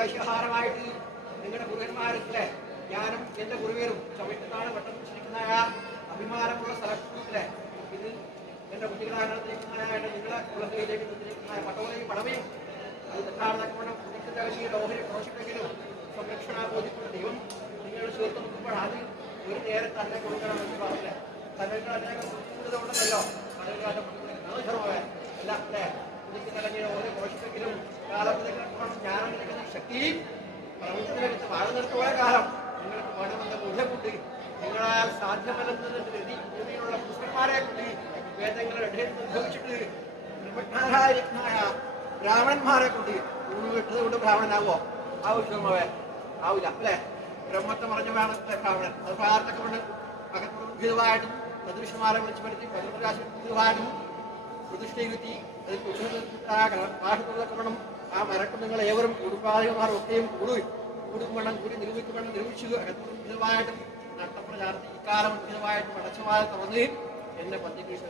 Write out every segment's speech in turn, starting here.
ഐശ്വഹാരമായിട്ട് നിങ്ങളുടെ ഗുരുവന്മാരത്തിലെ ഞാനും എന്റെ ഗുരുവേരും ചവിട്ടുന്നാണ് വട്ടം വെച്ചിരിക്കുന്ന അഭിമാനമുള്ള സ്ഥലത്തിലെ ഇത് എന്റെ കുട്ടികളായിരിക്കുന്ന നിങ്ങളെ കുളത്തിലേക്ക് നിന്നിരിക്കുന്ന പട്ടോളയും പടമയും അത് തെറ്റാണെന്നൊക്കെ കുട്ടികളുടെ കക്ഷിയുടെ ഓഹരി പോഷിപ്പെങ്കിലും സംരക്ഷണാബോധിക്കുന്ന ദൈവം നിങ്ങളുടെ സുഹൃത്ത് നോക്കുമ്പോൾ ആദ്യം ഒരു നേരം തന്നെ കൊടുക്കണമെന്ന് പറഞ്ഞില്ല തന്നെ കൂടുതലുണ്ടല്ലോ എല്ലാം അല്ലേ കുടിക്കുന്ന ഓരോ പോഷിപ്പെങ്കിലും കാലം ജ്ഞാനം ശക്തി പ്രപഞ്ചത്തിനകത്ത് വാഴുന്നിടത്തോളം കാലം നിങ്ങൾക്ക് വേണമെന്ന ബുദ്ധക്കുട്ടി നിങ്ങളാൽ സാധ്യമല്ലെന്നതിന് ഭൂമിയിലുള്ള പുരുഷന്മാരെ കൂടി വേദങ്ങളുടെ ഇടയിൽ ഉത്ഭവിച്ചിട്ട് നിർമ്മജ്ഞാനായിരിക്കുന്നതായ ബ്രാഹ്മണന്മാരെ കൂടി ഊണുവിട്ടത് കൊണ്ട് ബ്രാഹ്മണനാവോ ആവശ്യമേ ആവില്ല അല്ലേ ബ്രഹ്മത്തെ മറഞ്ഞ വേണത്തെ ബ്രാഹ്മണൻ അത് പ്രാർത്ഥനക്ക് കൊണ്ട് അകത്തുമായിട്ടും സദൃശന്മാരെ വിളിച്ചു വരുത്തി പതിനാശുമായിട്ടും പ്രതിഷ്ഠയിരുത്തി അതിൽ പാഠങ്ങളൊക്കെ വേണം ആ മരക്കം നിങ്ങൾ ഏവരും കുടുംബാധികമാർ ഒക്കെയും കൂടും കൂടി നിർമ്മിച്ചു അകത്തുമായിട്ടും നഷ്ടപ്രചാരത്തിൽ ഇക്കാലം ഉചിതമായിട്ടും അടച്ചവാതെ തുറന്ന് എന്നെ പന്തികീശ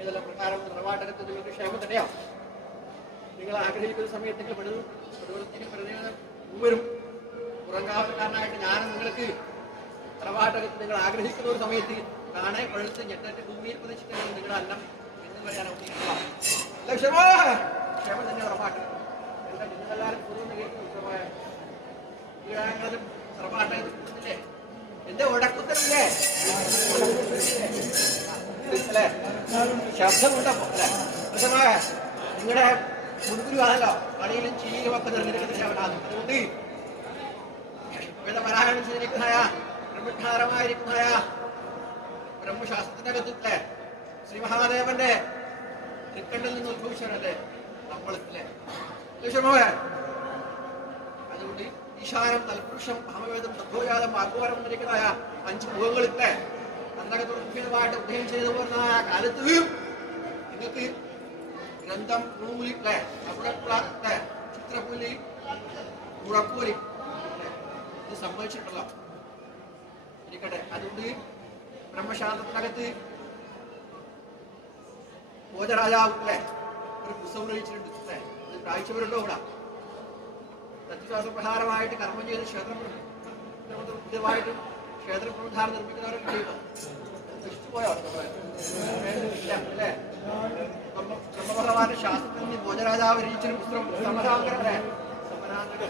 ഏതെല്ലാം പ്രകാരം നിലവാട്ടകത്ത് നിങ്ങൾക്ക് ക്ഷേമം തന്നെയാണ് നിങ്ങൾ ആഗ്രഹിക്കുന്ന സമയത്ത് നിങ്ങൾ പ്രതിഫലത്തിന് പ്രതിവരും ഉറങ്ങാവുന്നകാരനായിട്ട് ഞാൻ നിങ്ങൾക്ക് നിലവാട്ടകത്ത് നിങ്ങൾ ആഗ്രഹിക്കുന്ന ഒരു സമയത്ത് കാണെ പഴുത്ത് ഞെട്ടിട്ട് ഭൂമിയിൽ പ്രതീക്ഷിക്കുന്നത് നിങ്ങളുടെ അന്നം എന്ന് പറയാൻ ക്ഷേമം തന്നെ ഉറപ്പാട്ടം എന്താ നിങ്ങളെല്ലാവരും കൂടുതൽ കേൾക്കുന്ന ഈഴാങ്ങളും ഉറപ്പാട്ടകത്തില്ലേ എന്റെ ഉടക്കുത്തരല്ലേ അല്ലേ ശബ്ദമുണ്ടപ്പോ അല്ലെ പ്രസമായ നിങ്ങളുടെ മുൻകുരു ആണല്ലോ കളിയിലും ചിരിയിലും ഒക്കെ നിർമ്മിക്കുന്ന അതുകൊണ്ട് വേദപരായണം ചെയ്തിരിക്കുന്നതായ ബ്രഹ്മധാരമായിരിക്കുന്നതായ ബ്രഹ്മശാസ്ത്രത്തിന്റെ അകത്തില്ലേ ശ്രീ മഹാദേവന്റെ തൃക്കണ്ണിൽ നിന്ന് ഉത്ഭവിച്ചവരല്ലേ നമ്മളില്ലേ അതുകൊണ്ട് ഈശാനം തൽപുരുഷം അഹമവേദം തത്വജാതം വാക്കുവാരം വന്നിരിക്കുന്നതായ 5 മുഖങ്ങളില്ലേ അന്തകത്തുമായിട്ട് ഉദയം ചെയ്തു പോകുന്ന കാലത്ത് നിങ്ങൾക്ക് ഗ്രന്ഥം നൂലില്ലേ അവിടെ ചിത്രപ്പുലി മുഴക്കൂലി ഇത് സംഭവിച്ചിട്ടുള്ള ഇരിക്കട്ടെ അതുകൊണ്ട് ബ്രഹ്മശാസ്ത്രത്തിനകത്ത് ഭോജരാജാവില്ലേ ഒരു പുസ്തകം രചിച്ചിട്ടുണ്ട് അല്ലേ ഇത് കാഴ്ചവരുണ്ടോ ഇവിടെ തത്വശാസ്ത്രപ്രകാരമായിട്ട് കർമ്മം ചെയ്ത് ക്ഷേത്രമായിട്ട് ക്ഷേത്ര പുനരുദ്ധാരം നിർമ്മിക്കുന്നവരൊക്കെ ചെയ്യുമോ നശിച്ചുപോയോ അല്ലേ ബ്രഹ്മഭഗവാന്റെ ശാസ്ത്രത്തിൽ ഭോജരാജാവ് രചിച്ചൊരു പുസ്തകം സമരാങ്കരല്ലേ സമരാങ്കര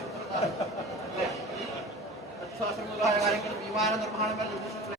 തത്വശാസ്ത്രമുള്ള കാര്യങ്ങൾ വിമാന നിർമ്മാണങ്ങൾ